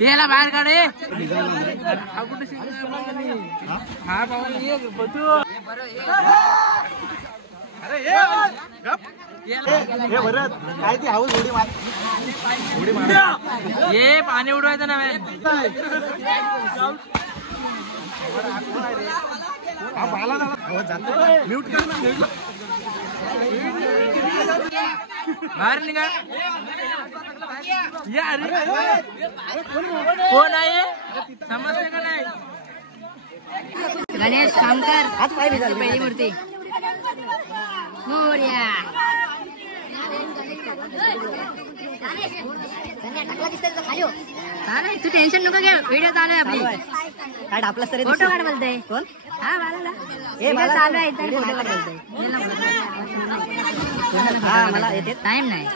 याला बाहेर काढे हा पाहून काय ती हाऊस उडी मार ये पाणी उडवायचं ना म्यूट कर ना बाहेर निघा या अरे कोण आहे समजते का नाही गणेश कामकर पहिली मूर्ती मोरया तू टेन्शन नको घे व्हिडिओ चालू आहे आपली काय आपला सर फोटो काढ बोलतोय कोण हा व्हिडिओ चालू आहे तर फोटो काढ बोलतोय हा मला येते टाइम नाही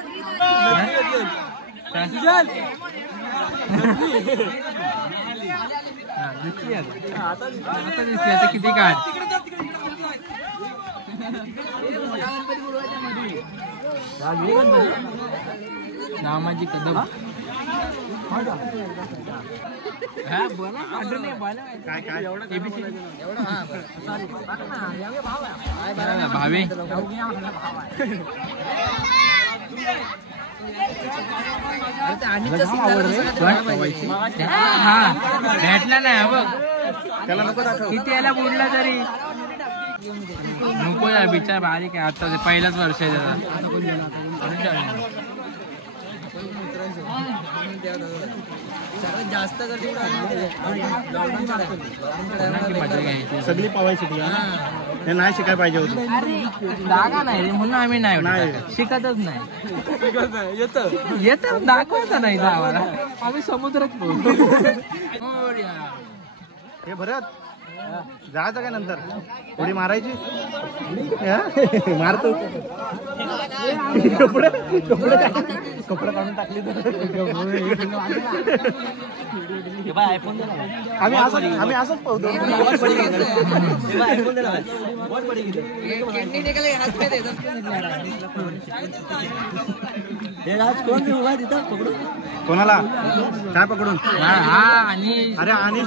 आता किती काढ नामाची कदम हा बोला भावे हा भेटला नाही बघ त्याला नको दाखव किती याला बोलला तरी नको बिचार बारीक आहे आता ते पहिलाच वर्ष आहे त्याचा जास्त मजा घ्यायची सगळी पावायची हे नाही शिकायला पाहिजे होतं जागा नाही रे म्हणून आम्ही नाही शिकतच नाही येत दाखवायचं नाही आम्हाला आम्ही समुद्रात हे भरत जायचं काय नंतर उडी मारायची मारतो कपडे काढून टाकली आम्ही असंच पाहतो कोणाला काय पकडून अरे आणि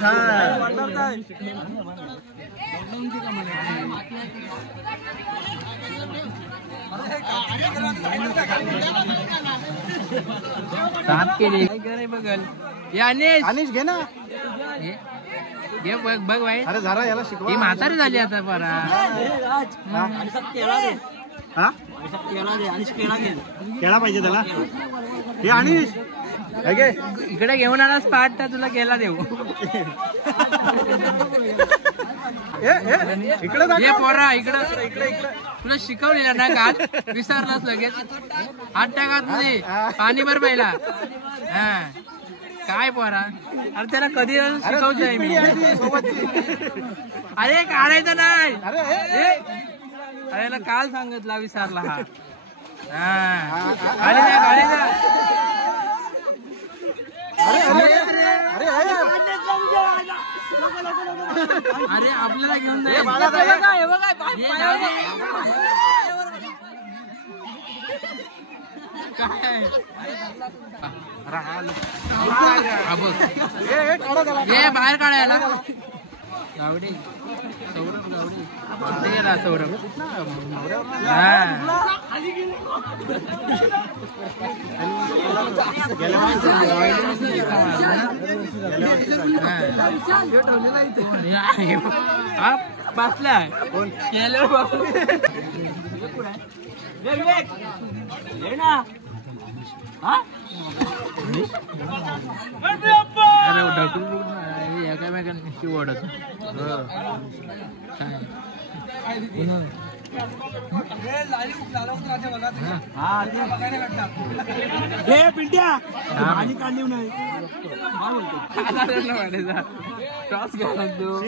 साफ केले बघल अनिश घे ना घे बघ बघ भाई अरे जरा याला शिकवा ही म्हातारी झाली आता परा केळा पाहिजे त्याला हे अनिश इकडे घेऊन आला स्पार्ट तुला केला देऊ इकडे ये पोरा इकडं तुला शिकवलेला ना घात विसरलास लगेच हात टाकात मध्ये पाणी भर पहिला हा काय पोरा अरे त्याला कधी शिकवतोय मी अरे काढायचं नाही अरे काल सांगितला विसरला हा अरे अरे आपल्याला घेऊन बाहेर काढायला गावडी सौरभ गावडी गेला सौरभ बसला अरे ढकलून एकामेकांशी ओढत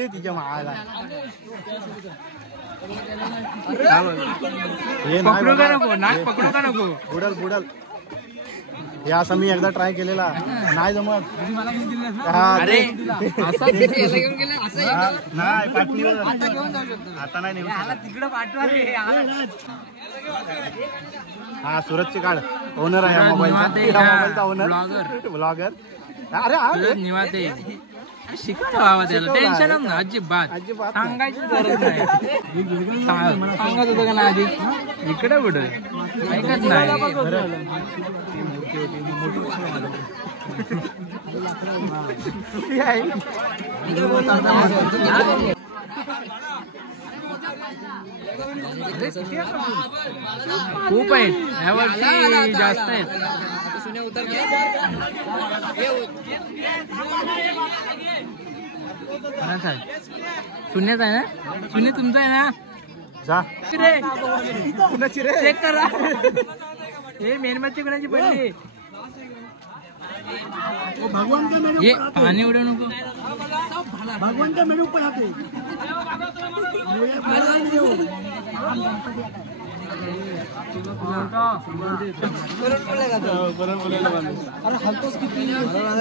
तिच्या माळाला पकडू का नको नाक पकडू का नको बुडल बुडल हे असं मी एकदा ट्राय केलेला नाही जमत अरे नाही पाठीवर आता नाही तिकडं पाठवा हा सूरजची काढ ओनर आहे या मोबाईलचा ओनर ब्लॉगर. अरे निवाते शिकतो बाबा त्याला टेन्शन ना अजिबात सांगायची गरज नाही. सांगत होतं का ना आधी इकडे कुठे ऐकत नाही. खूप आहे ह्या वर्षी जास्त आहेत. शून्यच आहे ना शून्य तुमचं आहे ना जा चेक करा. हे मेनमच्छी कोणाची पडली ये पाणी उडवू नको. भगवान का मेनू पण आते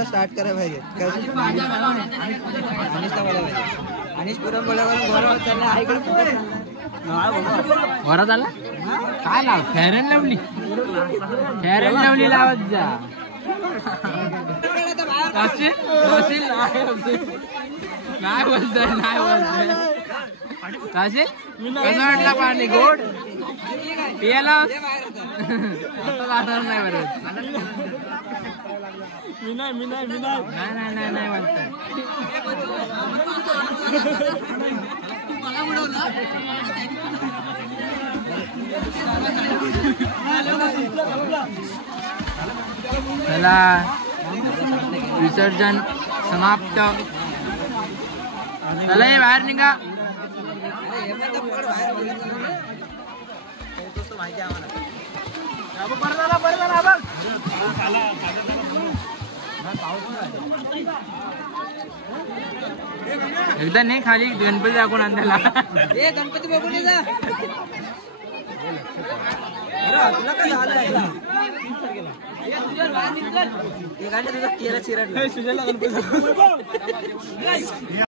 स्टार्ट करायला पाहिजे. आणि वरात आला काय लाव fair and lovely. Fair and lovely लावत जा. नाही बोलतोय नाही बोलतोय काशी कसं वाटला पाणी गोड पियाला आता लागणार नाही बरं. नाही म्हणतोय. चला विसर्जन समाप्त. चला हे बाहेर निघा. एकदा नाही खाली गणपती दाखवून आणला. गणपती बघून जा. तुला काय झालं